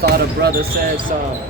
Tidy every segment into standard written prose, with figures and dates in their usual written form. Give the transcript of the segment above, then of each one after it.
Thought a brother said so.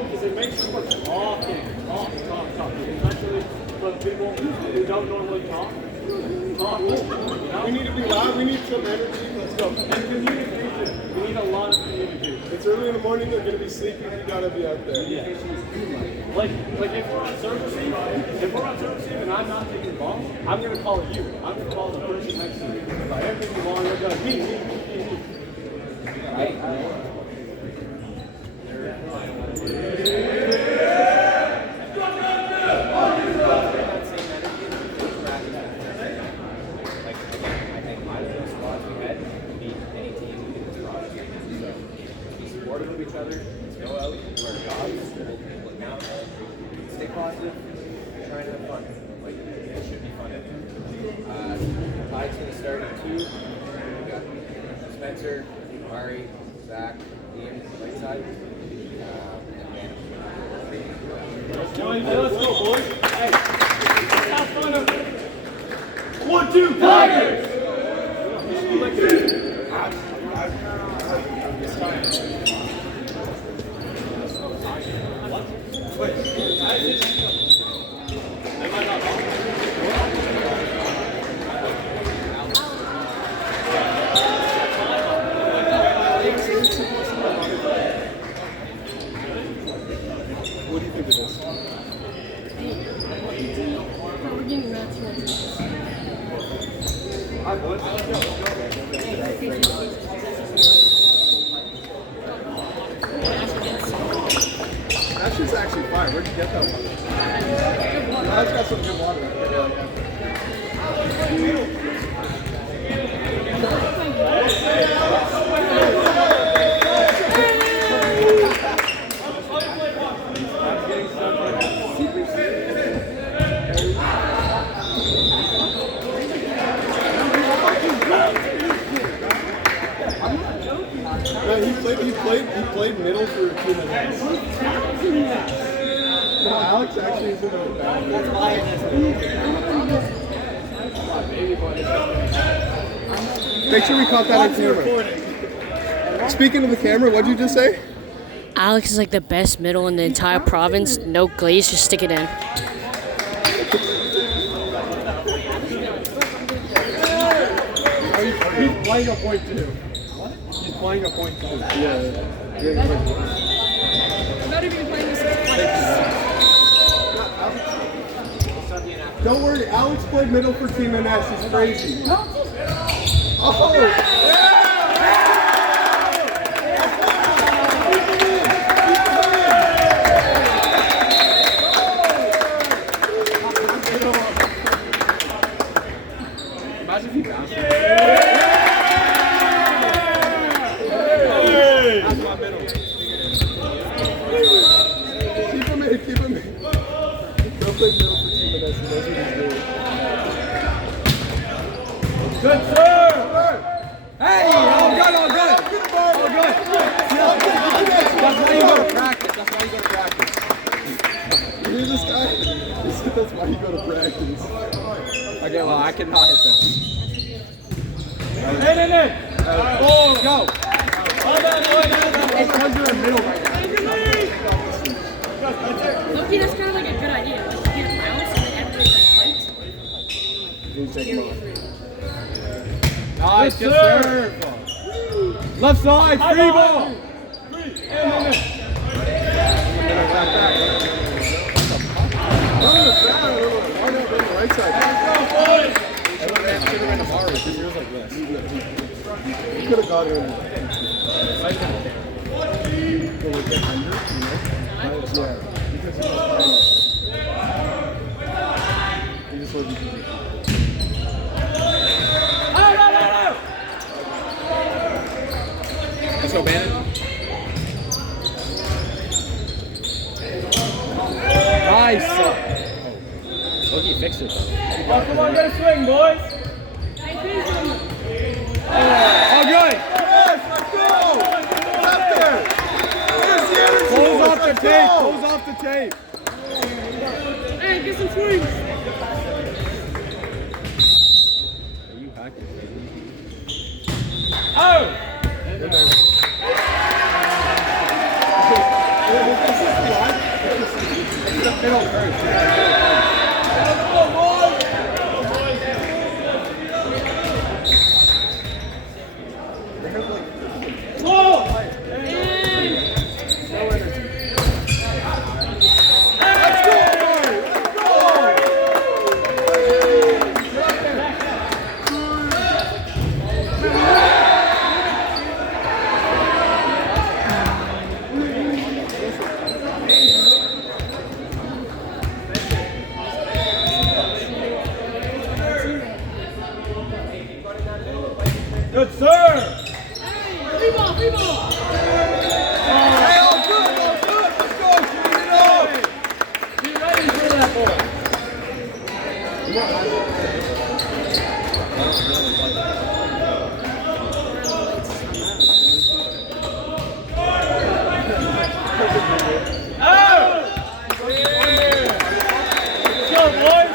though, because it makes you talking. Especially for people who don't normally talk. We need to be loud. We need some energy. Let's go. And communication. We need a lot of communication. It's early in the morning. They're going to be sleepy. We got to be out there. Yeah. Like if we're on service team, and I'm not taking the ball, I'm going to call you. I'm going to call the person next to me. If I ever take the ball, I'm going to go, me. Stay positive, try to have fun. Like, it should be fun. Ty's going to start at 2. We got Spencer, Mari, Zach, Ian, right side. Let's go, boys. Hey, let's have fun of it. 1, 2, Tigers! What do you think of this? We're getting rats right That shit's actually fire. Where'd you get that one? That's got some good water. He played middle for 2 minutes. No, Alex actually is in a bad mood. Make sure we caught that on camera. Speaking of the camera, what'd you just say? Alex is like the best middle in the entire province. No glaze, just stick it in. He's playing a point 2. He's playing a point 2. Yeah. I'm not even playing this twice. Don't worry, Alex played middle for Team NS. He's crazy. Oh! Imagine if he bounced. That's my middle. Keep him in. Go play middle for Team NS. He knows what he's doing. Good sir! Hey, all good. All good. That's why you go to practice. You hear this guy? He said that's why you go to practice. Okay, well, I cannot hit them. Hey. Go. It's because you're in the middle right now. Loki, that's kind of like a good idea. Just get a bounce and then everybody fights. Nice, good serve. Left side, free ball. Right side. He could have got it in. He just wasn't easy. Let's go, Bannon. Nice. Loki fixed it though. Come on, get a swing, boys. Oh, good. Yes, let's go! It's up there! Where's the energy? Close off the Let's tape. go! Close off the tape. Hey, get some swings. You hacking, baby. In there. don't curse. Good, sir. Be ready for that ball. Let's go, boys.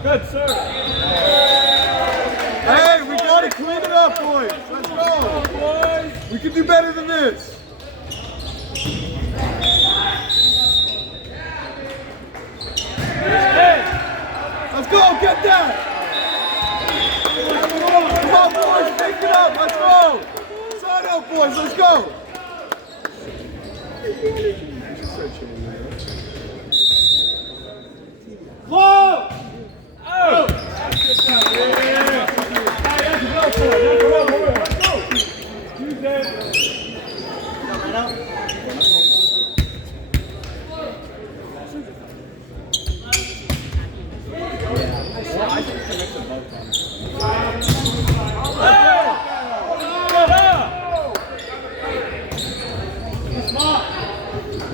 Good, sir. Hey, we gotta clean it up, boys. Let's go. Boys. We can do better than this. Hey. Let's go, get that. Come on, boys, take it up. Let's go. Sign up, boys. Let's go. Whoa! Oh! Yeah. Hey, that's a go for it. Let's go. Use it.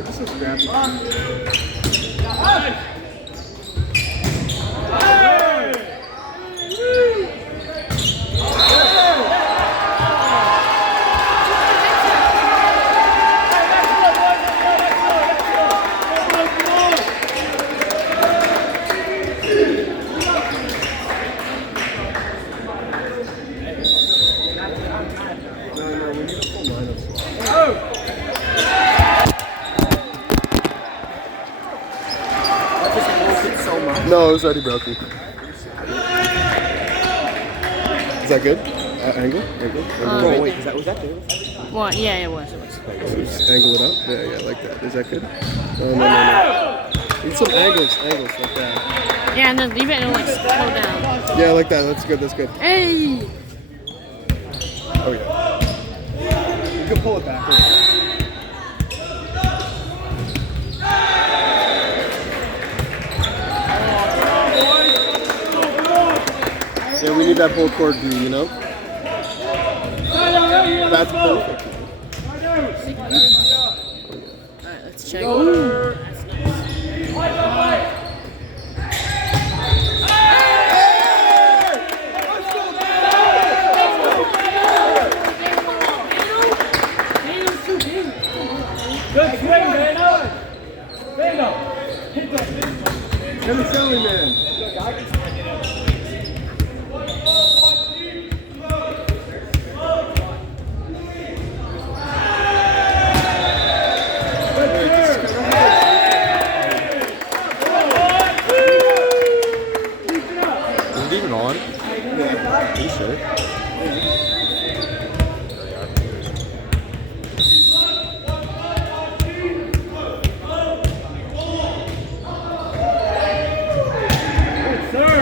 This is scrappy. No, we need a full lineup swap. No, it was already broken. Is that good? Angle? Oh, wait, was that there? Well, yeah, it was. Just angle it up? Yeah, like that. Is that good? No. Need some angles like that. Yeah, and then leave it and like slow down. Yeah, like that. That's good. Hey! Oh, yeah. You can pull it back. Yeah, we need that full cord view, you know? That's perfect. Alright, let's check. Ooh, that's nice. Good swing, Dano. Dano. Hit that. Get the selling man. Is it even on? Are you sure? Sir.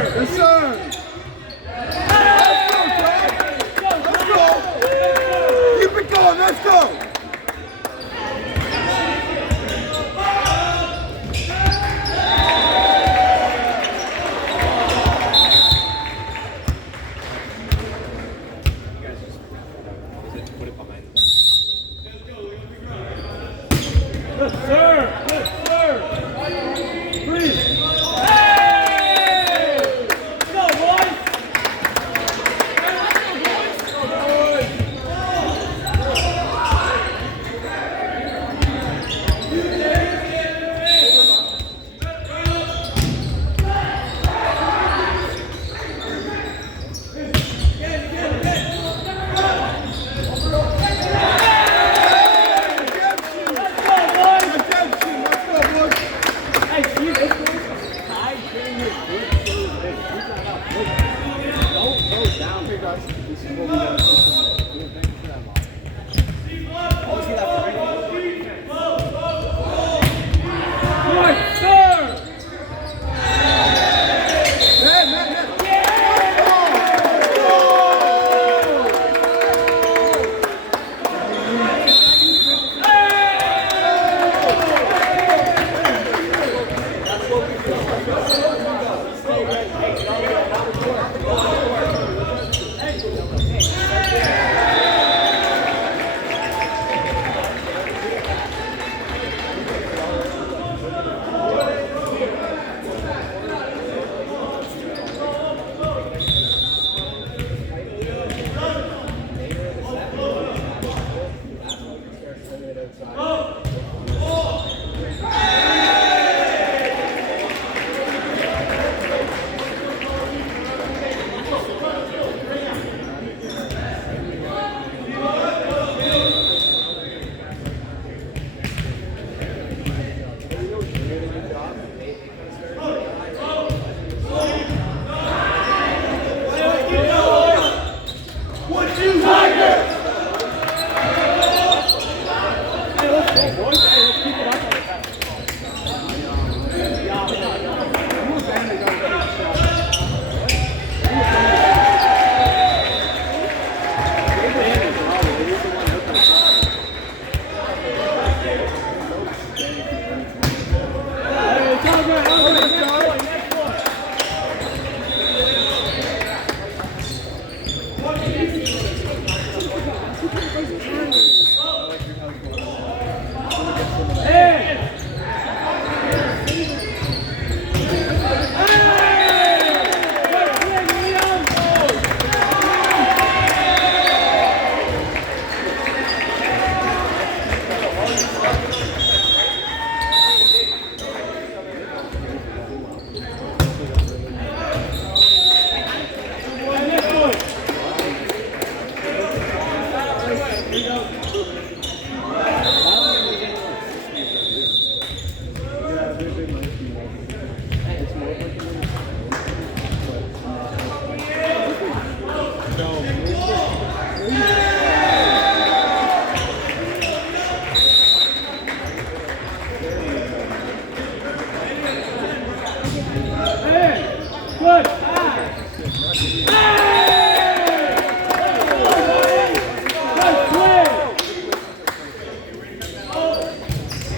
Good.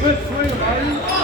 Good swing, Marty.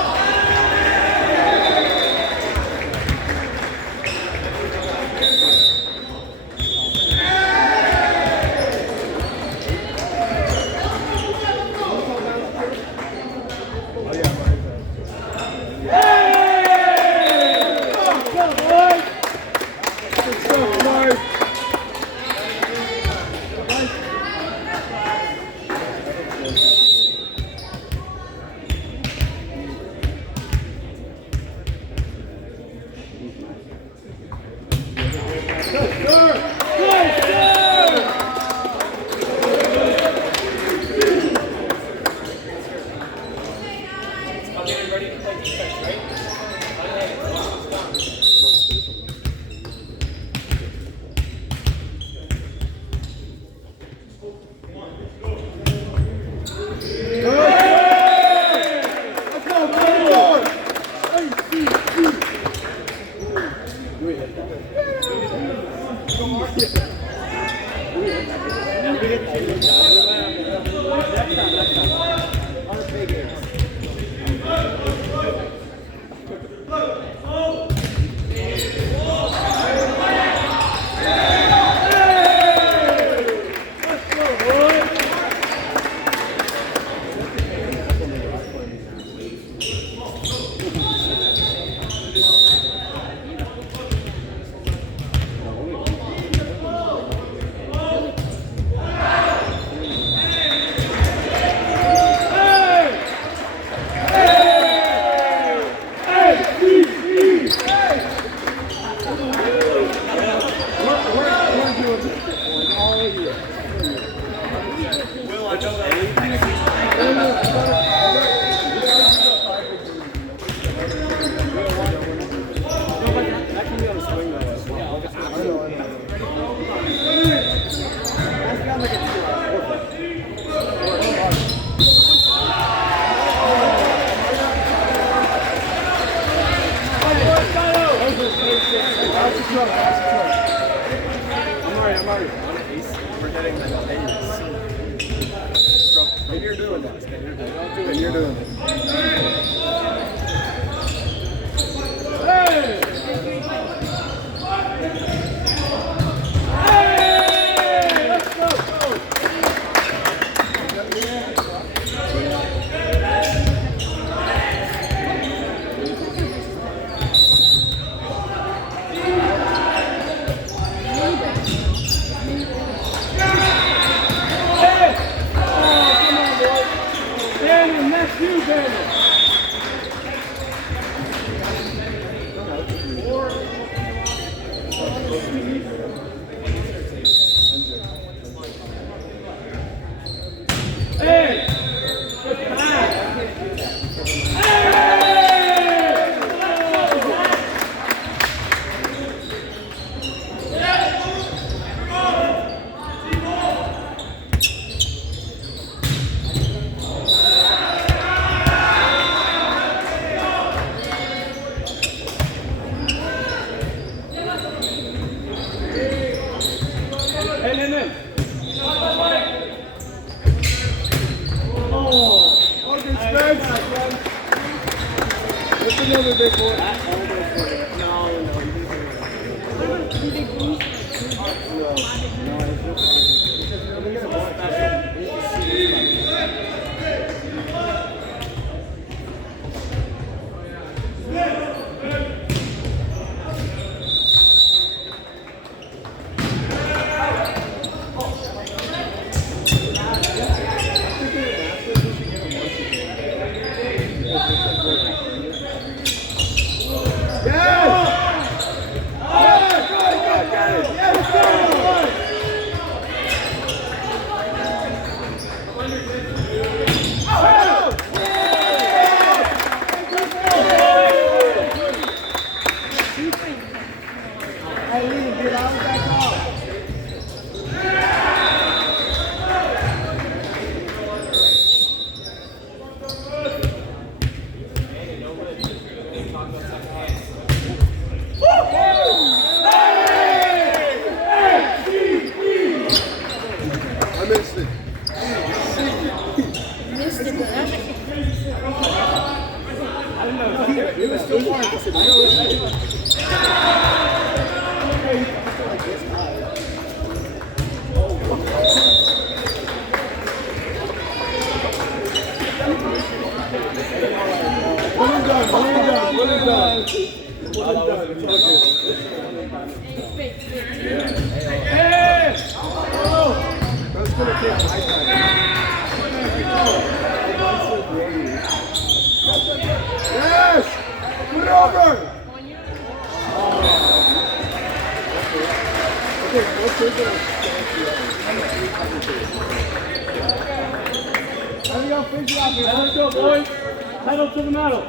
It was still warm. I said, no, yes! Put it over! Okay, let's go. Finish it off, man. Let's go, boys. Pedal to the metal.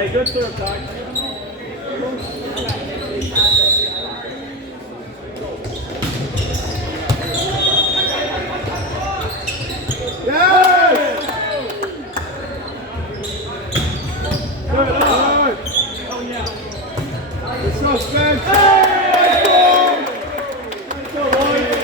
Hey, good serve, Ty. Yes! Good, All right. oh yeah. Let's go, Spence. Let's go, boys.